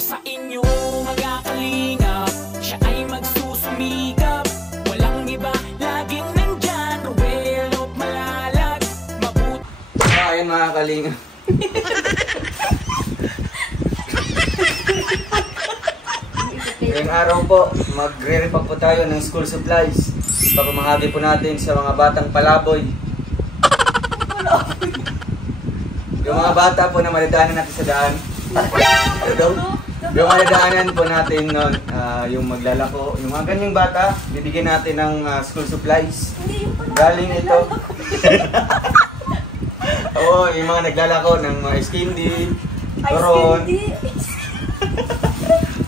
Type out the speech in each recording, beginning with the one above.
sa inyo mga kalingap, siya ay magsusumikap. Walang iba, laging nandyan, Ruel of Malalag, mabuti. Ayun mga kalingap. Ngayong araw po, magre-repack po tayo ng school supplies. Papamahagi po natin sa mga batang palaboy. Yung mga bata po na madadaanan natin sa daan. Yung madadaanan po natin nun, yung maglalako. Yung mga ganyang bata, bibigyan natin ng school supplies. Galing ito. Oo, yung mga naglalako ng mga ice candy, turon.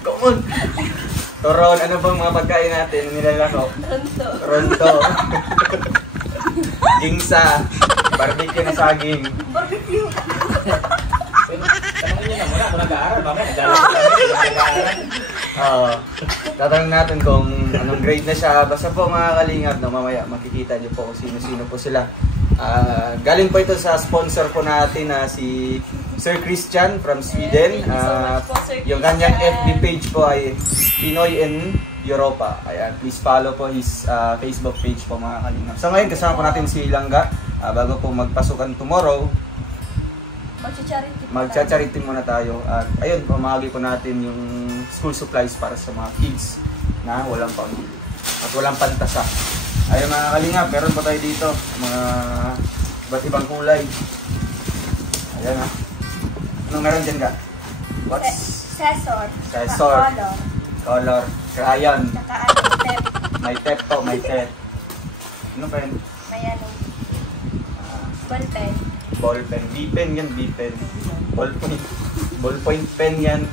Come on! Turon, ano bang mga pagkain natin na nilalako? Ronto. Gingsa. Barbecue na saging. Barbecue. Tanongin nyo na muna, kung nag-aaral, mamaya nag-aaral. Oo. Tatanong natin kung anong grade na siya. Basta po mga kalingap, no, mamaya makikita nyo po kung sino-sino po sila. Galing po ito sa sponsor po natin na si Sir Christian from Sweden. Yung kanyang FB page po ay Pinoy in Europa. Ayan, please follow po his Facebook page po mga kalingap. So ngayon kasama po natin si Langga. Bago po magpasukan tomorrow, mag-charity muna tayo. At ayun, pamahagi po natin yung school supplies para sa mga kids na walang pambili at walang pantasa. Ayun mga kalingap, meron pa tayo dito mga iba't ibang kulay. Ayan ha. Anong meron dyan ka? Scissor. Color. Crayon. Saka tep. May tep po, may tep. Ano pa yun? May ano. Ballpen. Ballpen. B-pen yan, B-pen. Ballpoint. Ballpoint pen yan.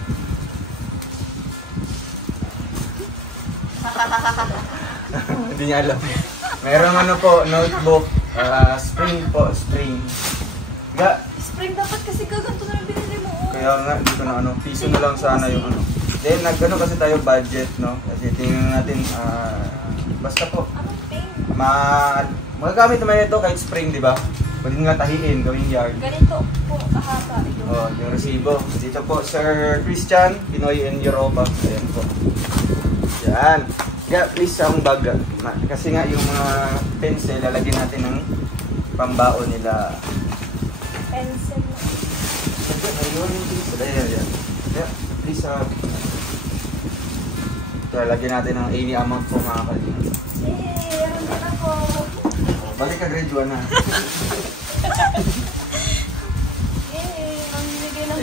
Hindi niya alam. Meron ano po, notebook. Spring po, spring. Spring dapat kasi gaganto na yung binili mo. Kaya nga, dito na ano, piso na lang sana yung ano. Then, nag-ano kasi tayo budget, no? Kasi tingnan natin, basta po. Anong pink? Magagamit naman ito kahit spring, di ba? Pwede nga tahiin, gawing yard. Ganito po kahaba. Oh, yung resibo. Dito po, Sir Christian, Pinoy in Europa. Ayan po. Yan. Yeah, please ang bag. Kasi nga yung mga pencil, lalagyan natin ng pambaon nila. Pencil. Ayun, pencil. Ayan. Yeah, please lalagyan natin ng any amount po mga kalingap. Meron din ako. Balik ka grade 1 na.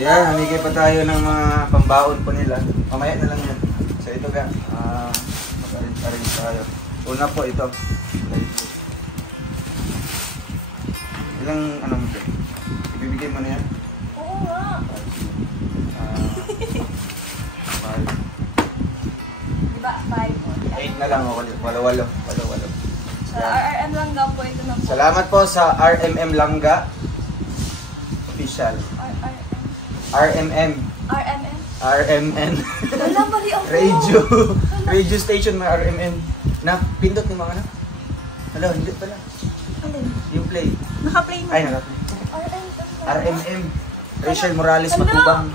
Ayan, namigay pa tayo ng mga pambaon po nila. Mamaya na lang yan. So ito ka, mag-arrange tayo. Una po ito. Ilang ano mo ito? Ibibigay mo na yan? Oo nga. 5. Diba? 5. 8 na lang o. Walo. Sa RRM Langga po ito na po. Salamat po sa RMM Langga Official. RMM. Wala, mali ako. Radio station may RMM. Na, pindot ng mga na. Hala, hindi pala. Yung play. Naka-play mo. Ay, naka-play. RMM. Rachel Morales Matubang.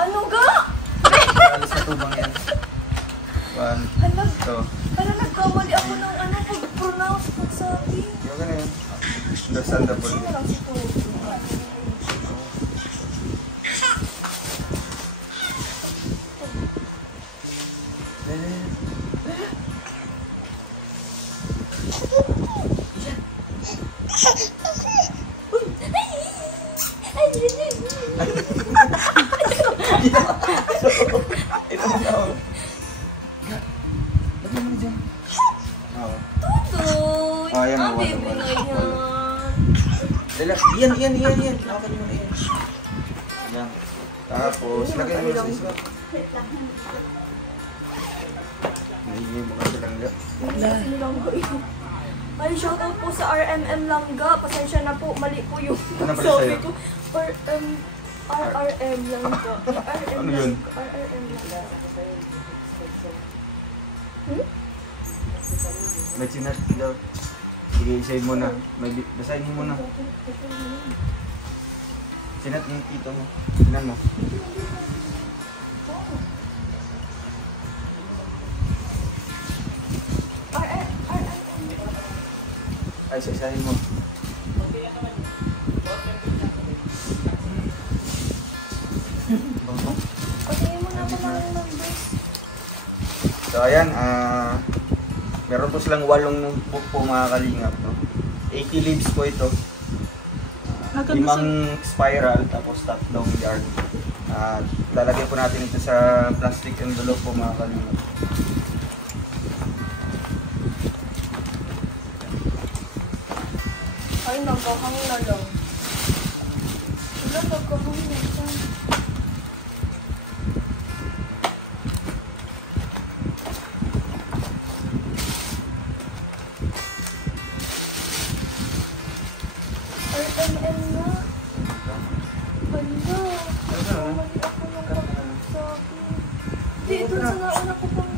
Ano ga? Morales Matubang yan. 1, 2. Hala, nagkamali ako ng pag-pronounce pagsabi. Yung ganun. Understandable. Sino lang si Tuto? Yan. Hawakan mo na yan. Yan. Tapos, lagay mo sa isa. Nahihingin mo kasi Langga. Ay, shoutout po sa RMM Langga. Pasensya na po, mali po yung Ano pala sabi sa'yo? ko. RRM Langga. Ano yun? RRM Langga. May sinat daw. Sige, isave mo na. Basahin mo na. Sinat yung tito mo. Tingnan mo. Ay, isa-isahin mo. Patayin mo na ako ng numbers. So ayan, meron po silang 8 notebook po mga kalingap. No? 80 leaves po ito. 5 spiral, tapos 3 yard. Lalagay po natin ito sa plastic envelope po mga kalingap. Ay, nagkahangin na lang. Wala, nagkahangin na lang. RMM na. Hala. Mali ako ng pagsabi. Di, doon sa nauna ko pang...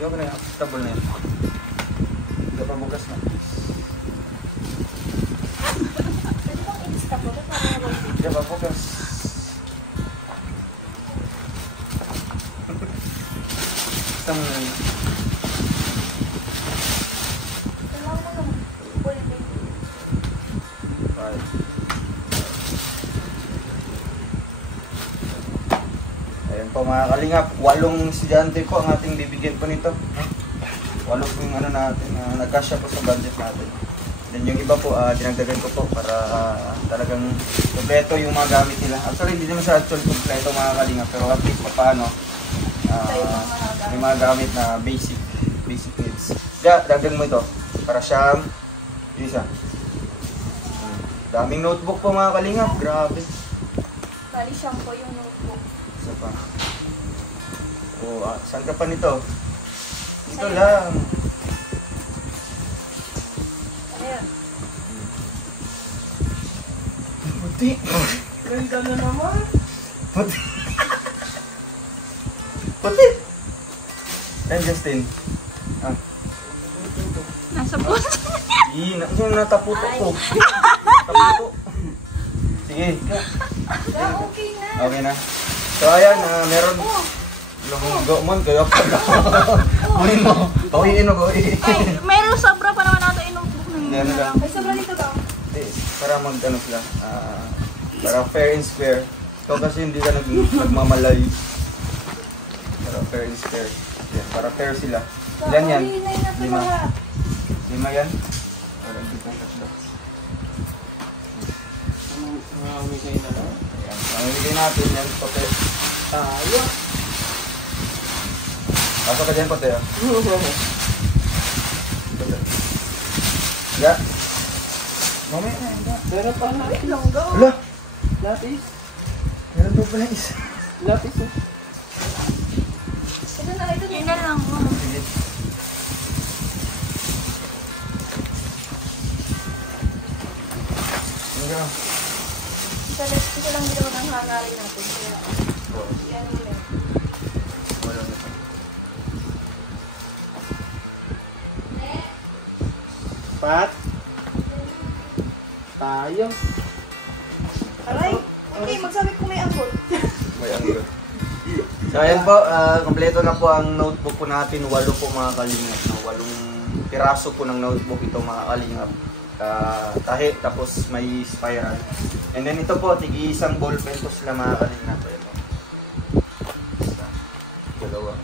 Yung na yung acceptable na yun. Hindi pa bukas na. Pwede bang i-stop ko? Hindi pa bukas. Isang... Kailangan mo ng full day. Ayan po mga kalingap, 8 estudyante po ang ating bibigyan po nito. 8 po yung ano natin, nagkasya po sa budget natin. Then yung iba po, dinagdagan ko po para talagang kompleto yung mga gamit nila. Actually, hindi naman sa actual kompleto mga kalingap, pero at least pa paano, may mga gamit na basic needs. Kaya, dagdag mo ito, para siyang, yung isa. Daming notebook po mga kalingap, grabe. Bali, shampoo yung notebook. Isa pa. Saan ka pa nito? Ito lang. Ayan. Puti. Ganda na naman. Puti. Puti. Ayan, Justin. Nasa puso. Yung nataputo ko. Taputo. Sige. Okay na. Okay na. So ayan, meron. Lunggo mo, kaya pa. Kunin mo. Bawiin mo, bawiin. Ay, meron sobra pa naman natin i-notebook na Hindi, ano lang. Ay, sobra dito ba? Para mag-ano sila. Para fair and square. Ikaw kasi hindi ka nagmamalay. Para fair and square. Yan, para fair sila. Ilan yan? 5 yan? Para hindi kong tatlo. Mamamigay na lang. Ayan, mamimigay natin yan, pote. Tayo. Pasok ka dyan, pote. Higa. Mamaya na, higa. Pero pa na. Hala! Lapis. Meron pa pala isa. Lapis oh. Ito na, ito na. Yun na lang. Sige. Higa. Isa lang din naman ang hangarin natin. Kaya, yan mo lang. Wala na pa. Pat. Tayo. Aray! Okay, magsabi kung may angkot. May anggo. So ayan po, kompleto na po ang notebook po natin. 8 po mga kalingap. No? 8 piraso po ng notebook ito mga kalingap. Tahi, tapos may spiral. And then ito po, tigi-isang ballpen po sila mga kalingap. Ito. Isa, dalawa.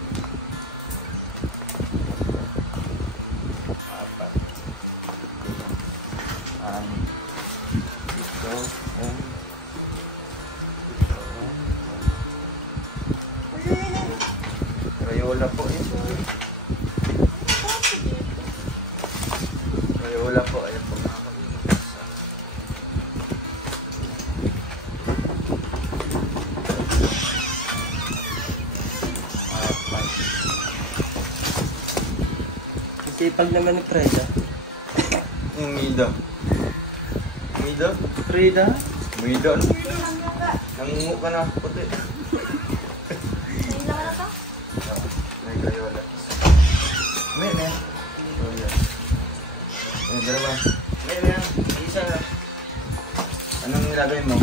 4. Ito. Crayola po yun. Crayola po. Ayan po mga kalingap. Sipag naman ni Freda. Yung Mida. Mida? Freda? Mida? Nangungo ka na. Puti. Ngayon lang na ka? May Crayola. May. Crayola. Ayan, dalawa. May. Isa. Anong nilagay mo?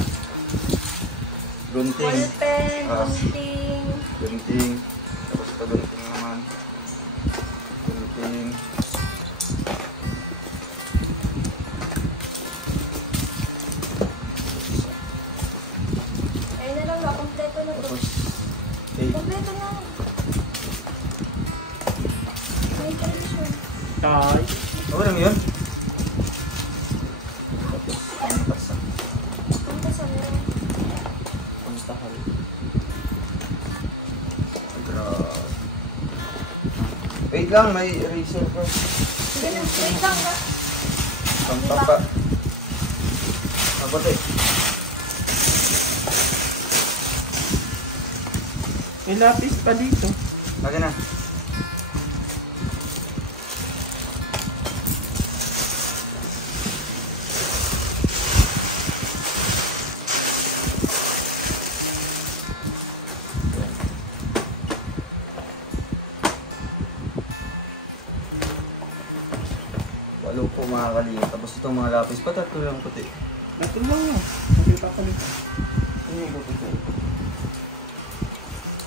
Gunting. Ballpen, Ah. gunting. Gunting. Tapos ito gunting naman. Gunting. Ayun na lang ba, kompleto na to. Tapos, okay. Kompleto na. May television. Tay. Okay lang yun. Tapos, pampasan. Punta sa mo. Pantahal. Grabe. Wait lang, may eraser pa. Sige na, wait lang na. Pampapa. Mabuti. May lapis pa dito. Lagi na. Walo po mga kalingap. Tapos itong mga lapis pa, tatlo lang puti. Bato lang yun. Nakita ko dito. Ano yung bato ko?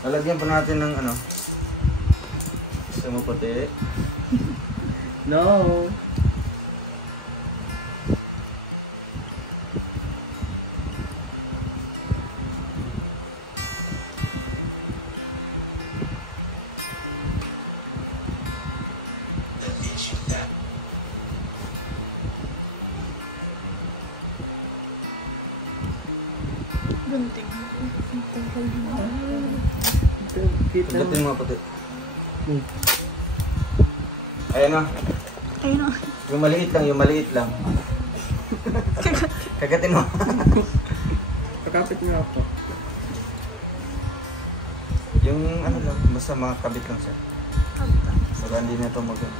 Lalagyan pa natin ng ano. Gusto mo puti? No. Gunting. Kita mo. Pagdating mga puti. Hmm. Ayan na. Ayun o. Yung maliit lang. Kagatin mo. Pakapit nga ako. Yung ano lang, basta makakabit lang siya. Baka hindi na ito mag-ano.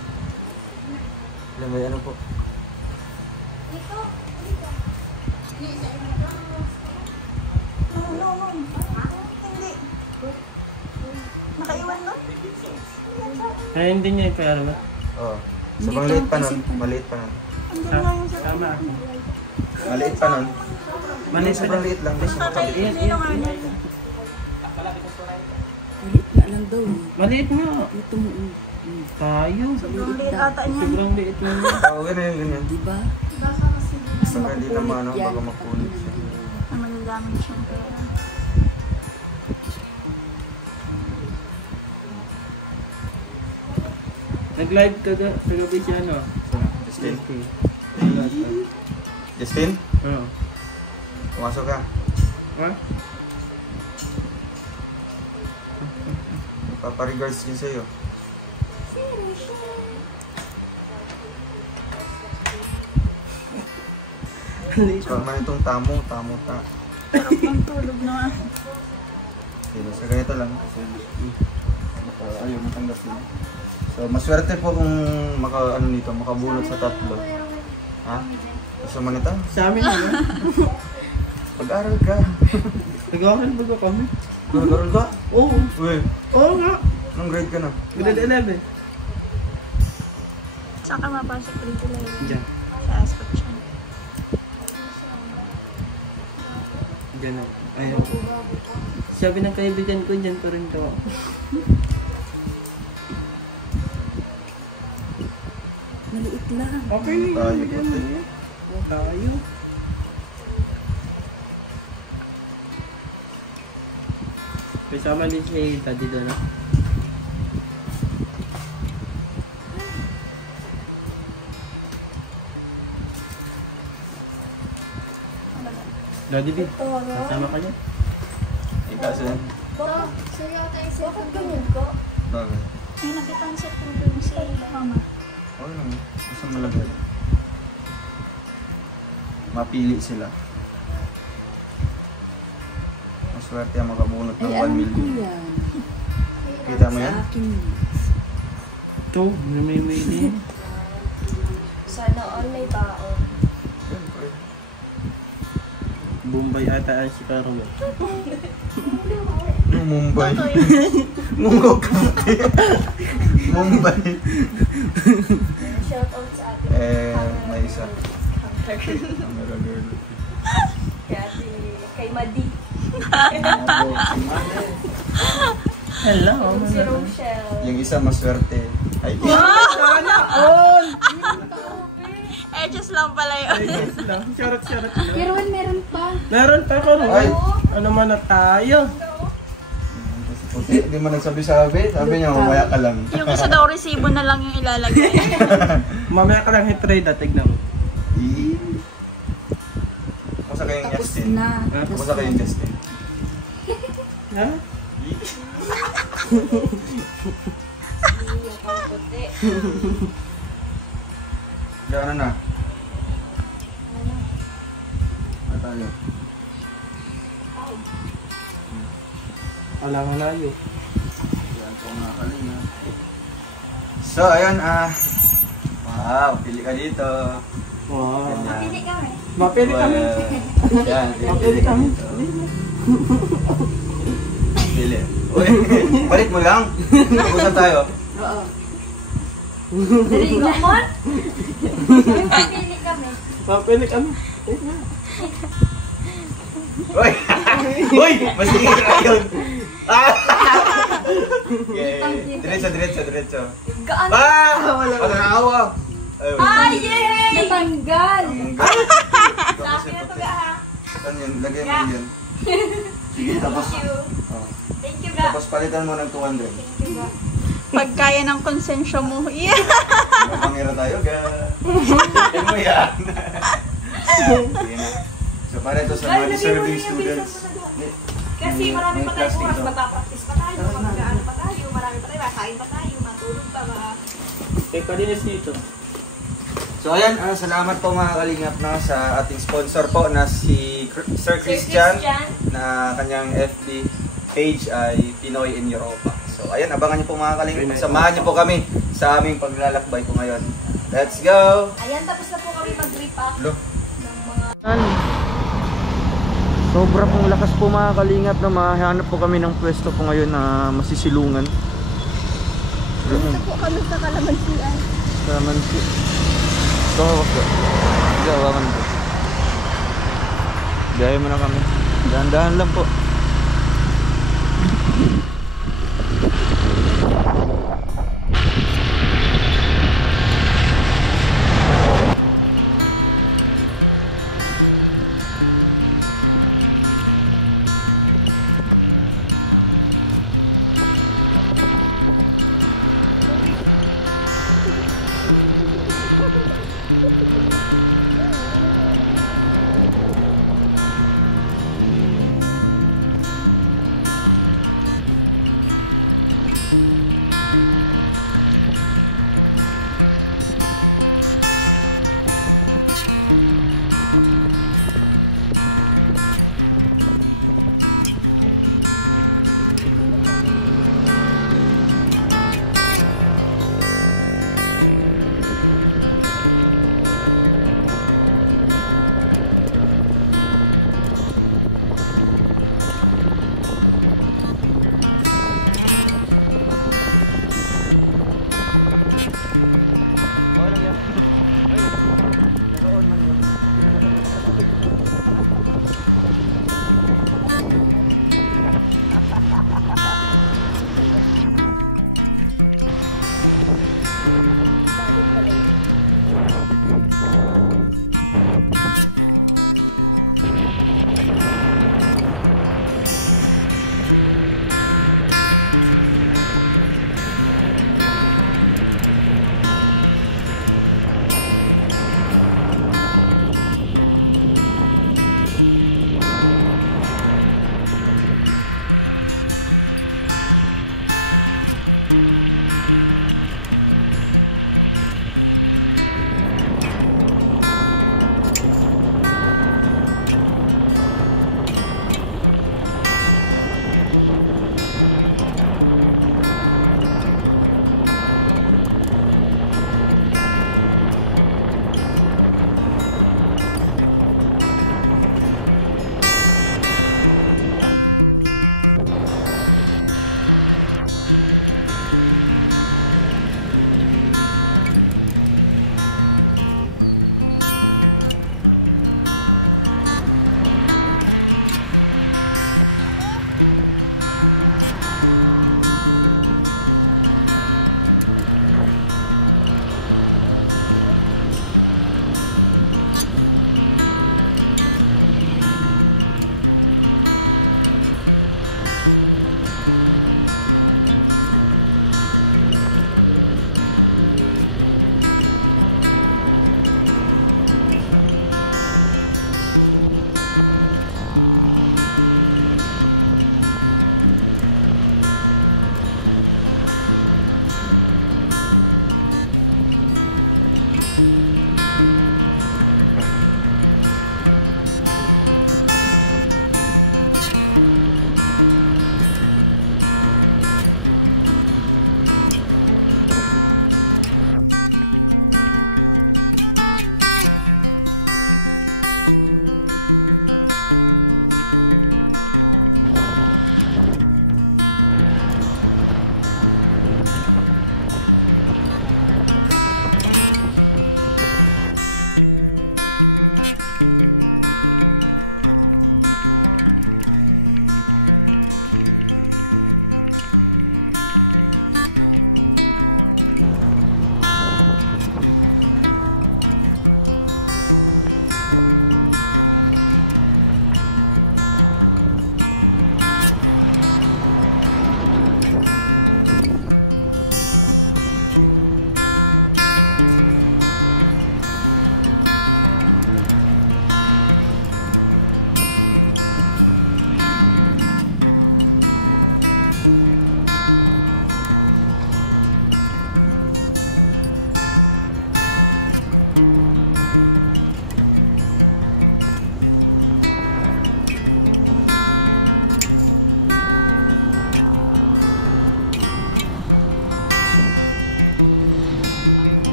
Alam mo, ano po? Dito. No. Hindi. Nakaiwan no? Ay, hindi niya yung pera ba? Oo. Sobrang liit pa nun. Maliit pa nun. Hindi na yung sa... Tama. Maliit pa nun. Maliit pa Sobrang liit lang. Hindi siya makabit. Hindi yung ano. Maliit nga. Tayo. Sobrang liit ata niyan. Sobrang liit na yun. Oo, ganyan. Basta hindi naman ano, bago mapunit siya. Ang magagamit siyang pera. Nag-live ka kagabi siya, ano? Justin? Okay. Justin? Oo. Pumasok ka. Ha? Papa-regards din sa'yo. Tama itong tamo ta. Sarap ng tulog na. Sige, sa ganito lang. Kasi ayaw matanggasin. So, maswerte po kung makabunot sa tatlo. Ha? Gusto mo nito? Sa amin naman. Pag-aral ka. Nag-aaral ba kami? Nag-aral ka? Oo. Uy, Oo nga. anong grade ka na? Grade 11. Saan ka mapasok dito lang? Diyan. Sa aspect siya. Diyan na. Ayun. Sabi ng kaibigan ko, diyan pa rin to. Maliit lang. Okay. Tayo, Diyan puti. na. Tayo. Kasama din si Daddy doon, ha? Daddy B, kasama ka niya? Kasi, Bakit ganyan ka? bakit? Ay, nakita ang set ko dun si mama. Okay lang. Gusto mo lagay. Mapili sila. Maswerte ang makabunot ng 1 Ay, alam ko million. yan. Kita mo yan? Sa akin. Ito, namimili. Sana all may baon. Siyempre. Bombay ata ang si Carlo. Mumbai. Mungok. Mumbai. Shout out sa ating May isa. Hunter. Camera girl. Kaya kay Madi. Hello. Si Rochelle. Yung isa maswerte. Ay, Sana all! Eh, just lang pala yun. Ay, yes lang. Charot. Pero meron pa. Meron pa ko. Ay. Ano man na tayo? puti, di mo nagsabi-sabi. Sabi niya, mamaya ka lang. Yung isa daw resibo na lang yung ilalagay. Mamaya ka lang hit-trade tignan mo. Kumusta kayong Tapos Justin? na. Kumusta kayong Justin? Ha? Ano na? Ano tayo? Wala nga layo. Yan po mga kalinga. So, ayun, wow, pili ka dito. Wow. Ganyan. Pili kami. Mapili kami. Yan, Mapili kami. dito. Pili. Uy, balik mo lang. Mag-usap tayo. Oo. Dali naman. Pili kami. Mapili kami. Uy! Uy! Mas tingin ka yun! Okay. Diretso. Gaan. Wala na awa. Ay, yay! Natanggal. Sa akin na to ga ha. Ano yun? Lagay mo yun. Sige, tapos. Thank you. Oh. Thank you ga. Tapos palitan mo ng 200. Thank you ga. Pag kaya ng konsensya mo. Yeah. Mapangira tayo, ga. Sige mo yan. Sige na. So, para ito sa mga deserving students. Kasi marami pa tayo plastic bukas, to. magpa-practice pa tayo, mag-ano pa tayo, marami pa tayo, makain pa tayo, matulog pa ba. Eh, kalinis dito. So ayan, salamat po mga kalingap na sa ating sponsor po na si Sir Christian, na kanyang FB page ay Pinoy in Europa. So ayan, abangan niyo po mga kalingap. Samahan niyo po kami sa aming paglalakbay po ngayon. Let's go! Ayan, tapos na po kami mag-repack Lo. ng mga... Sobra pong lakas po mga kalingap na mahanap po kami ng pwesto po ngayon na masisilungan. Ito po kami sa Kalamansian. Kalamansi. Ito, hawakan po. Biyahe mo na kami. Dahan-dahan lang po.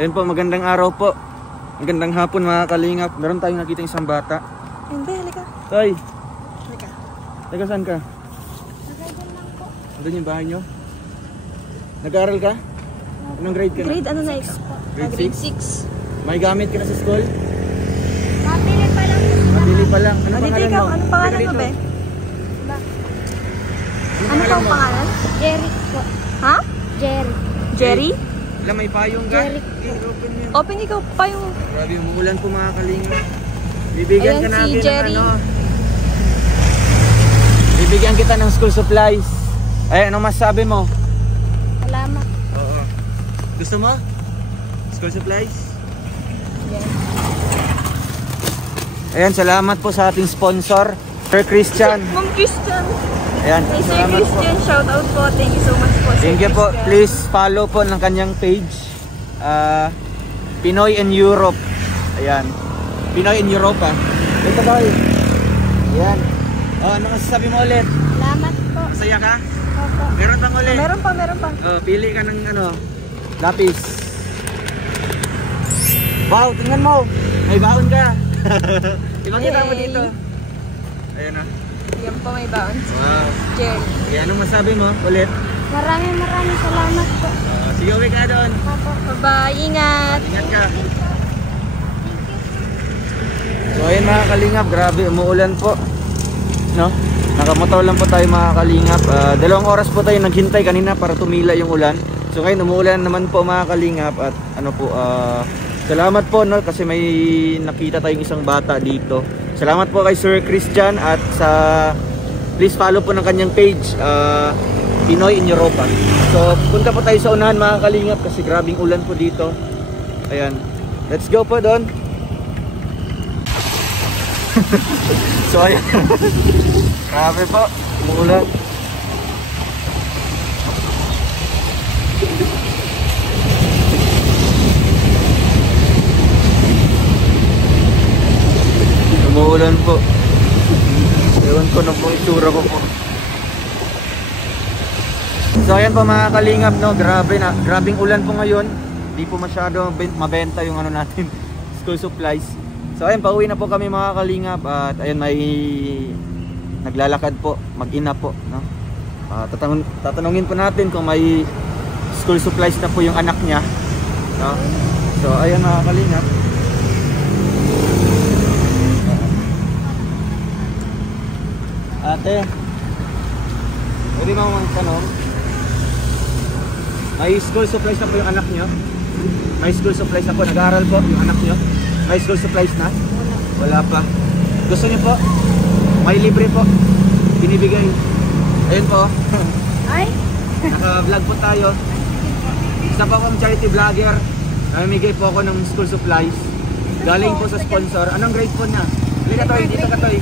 Ayun po, magandang araw po. Magandang hapon mga kalingap. Meron tayong nakita isang bata. Hindi, halika. Tay, Halika. taga saan ka? Nagagol lang po. Andun yung bahay nyo? Nag-aaral ka? Anong grade ka na? Grade ano na ikaw? Grade Grade 6? 6. May gamit ka na sa school? Mabili pa lang po sila. Mabili pa lang. Ano Dito pangalan ikaw, mo? ano pangalan Taga mo, dito. be? Ano Ano pangalan pang mo? pangalan? Jerry po. Ha? Jerry. Jerry? Alam, may payong ka? Jerry. Open mo yun. Open ikaw pa yung... Grabe, umuulan po mga kalingap. Bibigyan Ayan ka si natin Jerry. ng ano. Bibigyan kita ng school supplies. Ay, ano masabi mo? Salamat. Oo. Gusto mo? School supplies? Ayan, salamat po sa ating sponsor, Sir Christian. Ma'am Christian. Ayan, Hey, Sir salamat po. Christian, shout out po. Thank you so much po, Sir Thank you po. Christian. Please follow po ng kanyang page. Pinoy in Europe. Ayan. Pinoy in Europe ah. Ito tayo. Ayan. Oh, ano masasabi mo ulit? Salamat po. Masaya ka? Opo. Meron bang ulit? Meron pa. Oh, pili ka ng ano, lapis. Wow, tingnan mo. May baon ka. Ipakita mo Yay. dito. Ayan na. Yan po may baon. Wow. Jerry. Ayan, anong masabi mo ulit? Maraming salamat po. Sige, uwi ka doon. Opo. Bye-bye. Ingat. Ingat ka. So ayun mga kalingap, grabe umuulan po. No? Nakamotor lang po tayo mga kalingap. 2 oras po tayo naghintay kanina para tumila yung ulan. So ngayon umuulan naman po mga kalingap at ano po salamat po no kasi may nakita tayong isang bata dito. Salamat po kay Sir Christian at sa please follow po ng kanyang page Pinoy in Europa. So punta po tayo sa unahan mga kalingap kasi grabing ulan po dito. Ayan. Let's go po doon. So ayan. Grabe po. Umuulan. Umuulan po. Ewan ko na po itsura ko po. So ayan po mga kalingap no, grabing ulan po ngayon. Hindi po masyado mabenta yung ano natin, school supplies. So ayun, pauwi na po kami mga kalingap at ayun may naglalakad po, mag-ina po, no. Tatanungin po natin kung may school supplies na po yung anak niya, no. So ayun mga kalingap. Ate, pwede mo magtanong? May school supplies na po yung anak niyo? May school supplies na po, nag-aaral po yung anak niyo? May school supplies na? Wala pa. Gusto niyo po? May libre po. Binibigay. Ayun po. Ay. Naka-vlog po tayo. Isa po akong charity vlogger. Namimigay po ako ng school supplies. Galing po sa sponsor. Anong grade po niya? Halika Toy, dito ka Toy.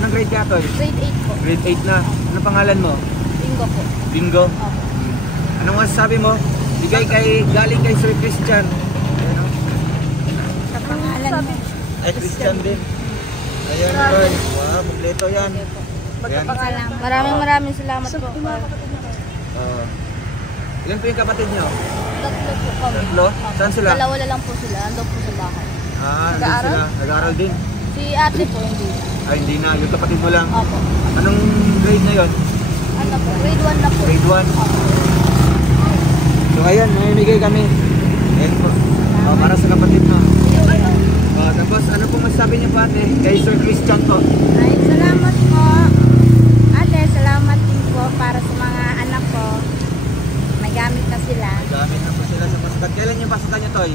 Anong grade ka Toy? Grade 8 po. Grade 8 na. Ano pangalan mo? Bingo po. Bingo. Opo. Anong masasabi mo? Galing kay Sir Christian. Ayan o. Sa pangalan mo. Ay, Christian din. Ayan, Toy. Wow, kompleto yan. Ayan. Maraming salamat po. Ilan po yung kapatid niyo? Tatlo po kami. Tatlo? Saan sila? Dalawa na lang po sila. Ando po sa bahay. Nandun sila. Nag-aaral din. Si ate po hindi. Ay, hindi na. Yung kapatid mo lang. Opo. Anong grade na yun? Ano po? Grade 1 na po. Grade 1. Opo. So, ayan. Namimigay kami. Ayan po. Para sa kapatid mo. Tapos, ano pong masasabi niyo po ate? Kay Sir Christian po. Ay, salamat po. Ate, salamat din po para sa mga anak ko. May gamit na sila. Gamit na po sila sa pasukan. Kailan yung pasukan niyo, Toy?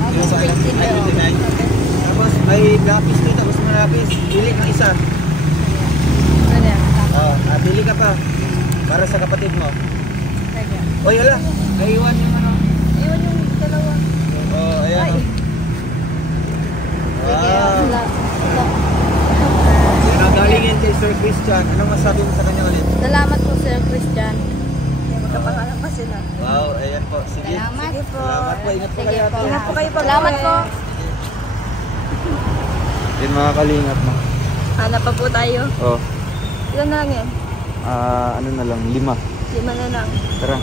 August 29. Ay, 29. Tapos, may lapis dito. Gusto mo lapis? Pili ng isa. Pili ka pa. Para sa kapatid mo. O, yun lang. Naiwan yung ano. Iwan yung dalawa. Ayan. Wow. Yan, galing yan kay Sir Christian. Anong masabi mo sa kanya ulit? Salamat po, Sir Christian. Magkapangalan pa sila. Wow, ayan po. Sige. Salamat. Sige po. Salamat po. Ingat po Sige kayo. po. Ingat po kayo pag Salamat po. Yan mga kalingap mo. Hanap pa po tayo. Oh. Ilan na lang yan? Ano na lang, 5. 5 na lang. Tara.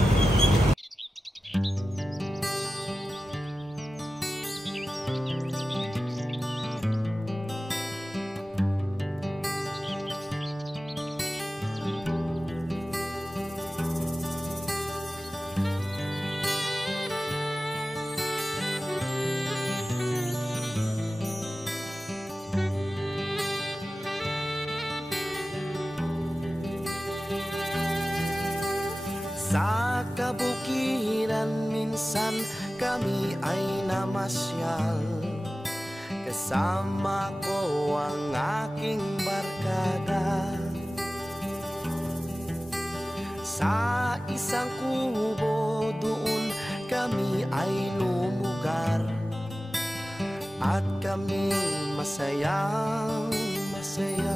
Sa kabukiran minsan kami ay namasyal, kasama ko ang aking barkada. Sa isang kubo doon kami ay lumugar, at kami masayang masaya.